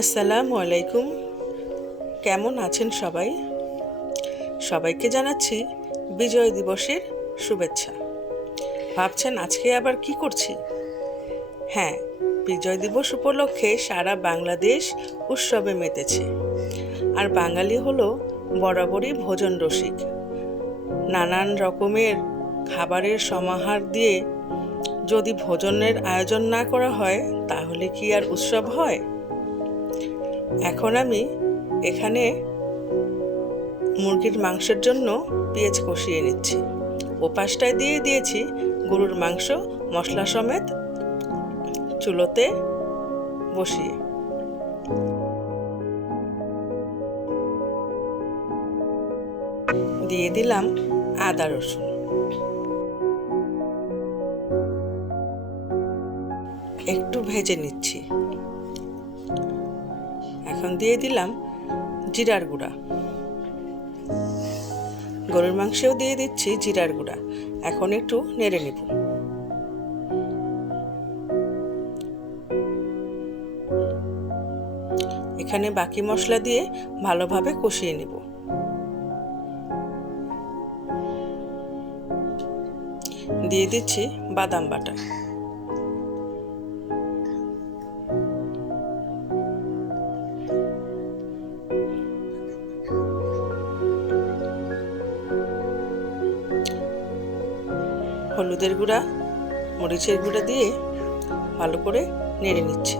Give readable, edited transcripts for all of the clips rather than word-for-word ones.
আসসালামু আলাইকুম। কেমন আছেন সবাই? সবাইকে জানাচ্ছি বিজয় দিবসের শুভেচ্ছা। ভাবছেন আজকে আবার কি করছি? হ্যাঁ, বিজয় দিবস উপলক্ষে সারা বাংলাদেশ উৎসবে মেতেছে। আর বাঙালি হলো বরাবরই ভোজন রসিক। নানান রকমের খাবারের সমাহার দিয়ে যদি ভোজনের আয়োজন না করা হয় তাহলে কি আর উৎসব হয়? এখন আমি এখানে মুরগির মাংসের জন্য পেঁয়াজ কষিয়ে নিচ্ছি। ওপাশটায় দিয়ে দিয়েছি গরুর মাংস মশলা সমেত চুলোতে বসিয়ে। দিয়ে দিলাম আদা রসুন। একটু ভেজে নিচ্ছি। এখন দিয়ে দিলাম জিরার গুঁড়া। গরুর মাংসেও দিয়ে দিচ্ছি জিরার গুঁড়া। এখন একটু নেড়ে নেব। এখানে বাকি মশলা দিয়ে ভালোভাবে কষিয়ে নেব। দিয়ে দিচ্ছি বাদাম বাটা। হলুদের গুঁড়া, মরিচের গুঁড়া দিয়ে ভালো করে নেড়ে নিচ্ছি।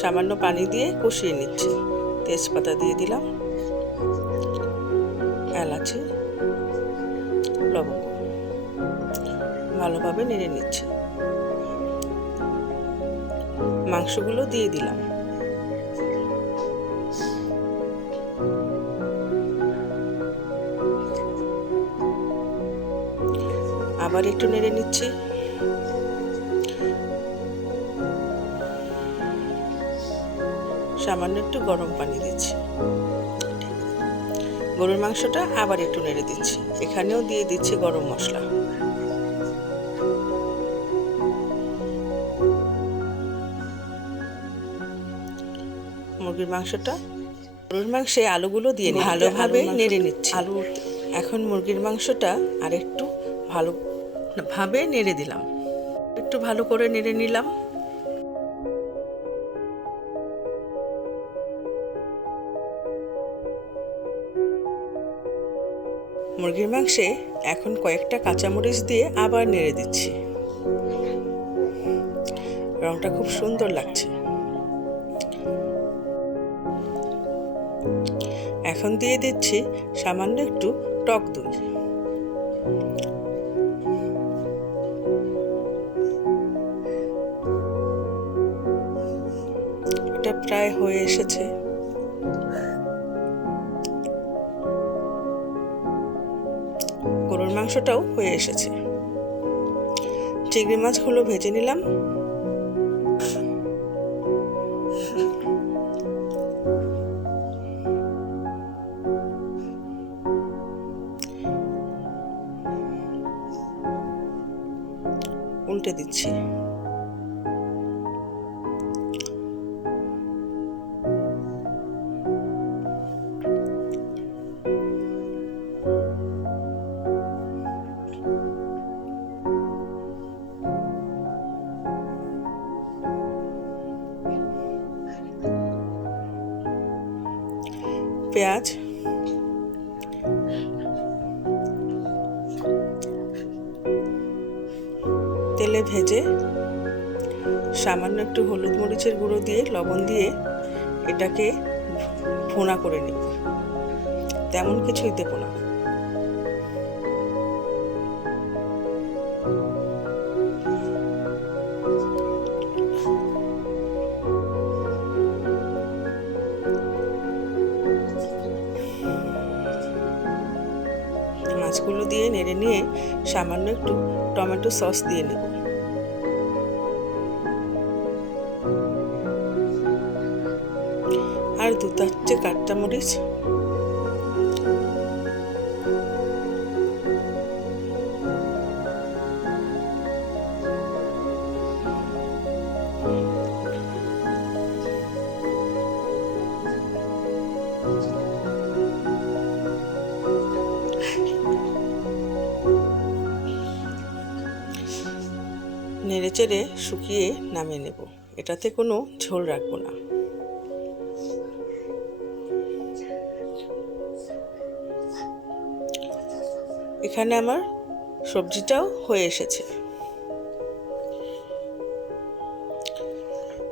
সামান্য পানি দিয়ে কষিয়ে নিচ্ছি। তেজপাতা দিয়ে দিলাম, এলাচি, লবঙ্গ। ভালোভাবে নেড়ে নিচ্ছি। মাংসগুলো দিয়ে দিলাম। আবার একটু নেড়ে নিচ্ছি। সামান্য একটু গরম পানি দিচ্ছি। গরুর মাংসটা আবার একটু নেড়ে দিচ্ছি। এখানেও দিয়ে দিচ্ছি গরম মশলা। মুরগির মাংসটা, গরুর মাংসে আলুগুলো দিয়ে ভালোভাবে নেড়ে নিচ্ছি। এখন মুরগির মাংসটা আর একটু ভালোভাবে নেড়ে দিলাম। একটু ভালো করে নেড়ে নিলাম। মুরগির মাংসে এখন কয়েকটা কাঁচামরিচ দিয়ে আবার নেড়ে দিচ্ছি। রংটা খুব সুন্দর লাগছে। এখন দিয়ে দিচ্ছি সামান্য একটু টক দই। এটা প্রায় হয়ে এসেছে। গরুর মাংসটাও হয়ে এসেছে। চিংড়ি মাছগুলো ভেজে নিলাম। উল্টে দিচ্ছি। পেঁয়াজ, তেলে ভেজে সামান্য একটু হলুদ মরিচের গুঁড়ো দিয়ে লবণ দিয়ে এটাকে ভুনা করে নিব। তেমন কিছুই দেব না। মাছগুলো দিয়ে নেড়ে নিয়ে সামান্য একটু টমেটো সস দিয়ে নেব। আর 2-4টে কাঁচামরিচ, নেড়েচেড়ে শুকিয়ে নামিয়ে নেব। এটাতে কোনো ঝোল রাখবো না। এখানে আমার সবজিটাও হয়ে এসেছে।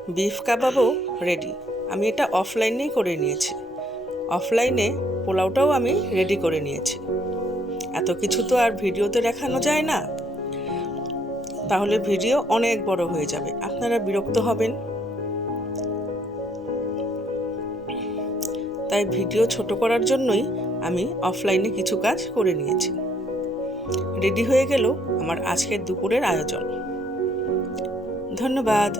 বিফ কাবাবও রেডি। আমি এটা অফলাইনেই করে নিয়েছি। অফলাইনে পোলাওটাও আমি রেডি করে নিয়েছি। এত কিছু তো আর ভিডিওতে দেখানো যায় না, তাহলে ভিডিও অনেক বড় হয়ে যাবে, আপনারা বিরক্ত হবেন। তাই ভিডিও ছোট করার জন্যই আমি অফলাইনে কিছু কাজ করে নিয়েছি। রেডি হয়ে গেল আমার আজকের দুপুরের আয়োজন। ধন্যবাদ।